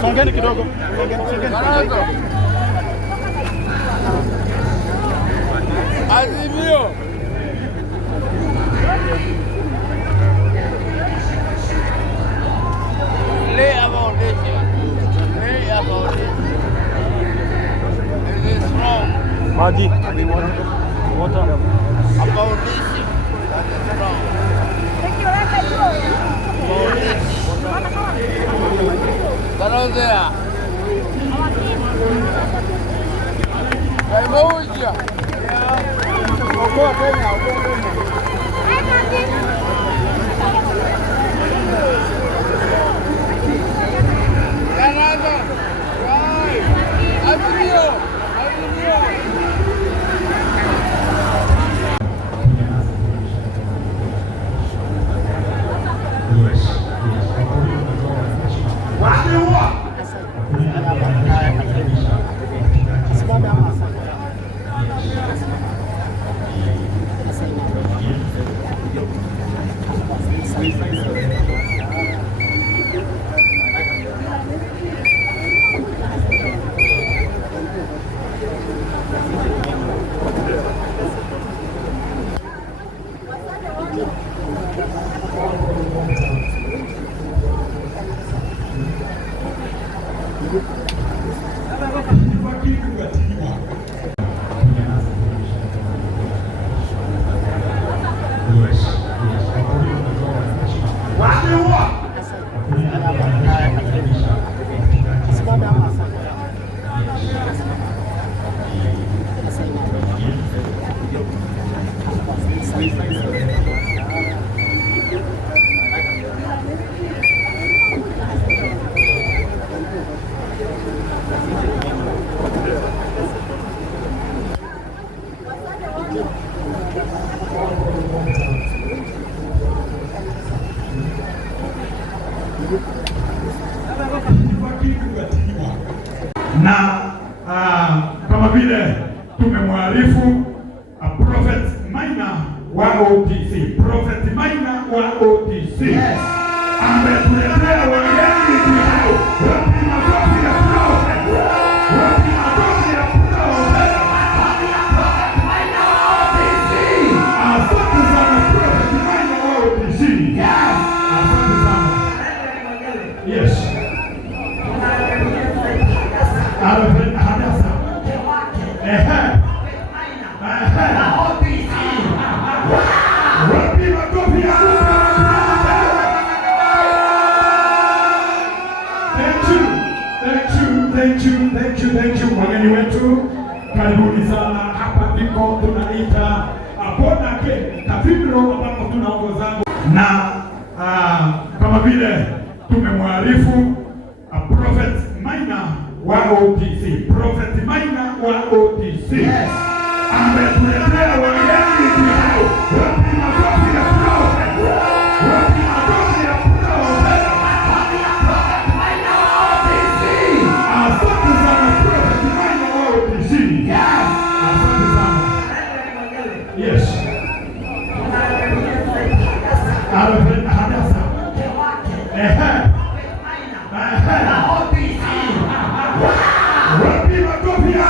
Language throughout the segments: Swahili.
Songeni kidogo. Azimio. Lay a foundation. Lay a foundation. It is wrong. Maji, water. A foundation. That is wrong. Foundation. Moja. Okoa Kenya, okoa Kenya. Na kama vile tumemwarifu Prophet Maina wa OTC, Prophet Maina wa OTC, yes, ametuletea wageni kibao. Wapi makofi ya Prophet? Wapi makofi ya Prophet? Prophet Maina wa OTC. Asante sana Prophet Maina wa OTC. Yes. Asante sana. Yes. Thank you wageni wetu, karibuni sana. Hapa ndiko tunaita Bonake Cathedral ambapo tunaongoza na kama vile tumemwarifu Prophet Maina wa OTC, Prophet Maina wa OTC, yes, ametuletea wageni kibao. Wapi makofi ya Prophet? Wapi makofi ya Prophet? Prophet Maina wa OTC. Asante sana Prophet Maina wa OTC. Yes. Asante sana. Yes. Hadasa. Wapi makofi ya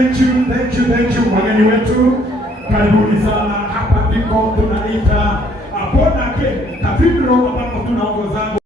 Thank you wageni wetu, karibuni sana. Hapa ndiko tunaita Bonake Cathedral ambapo tunaongoza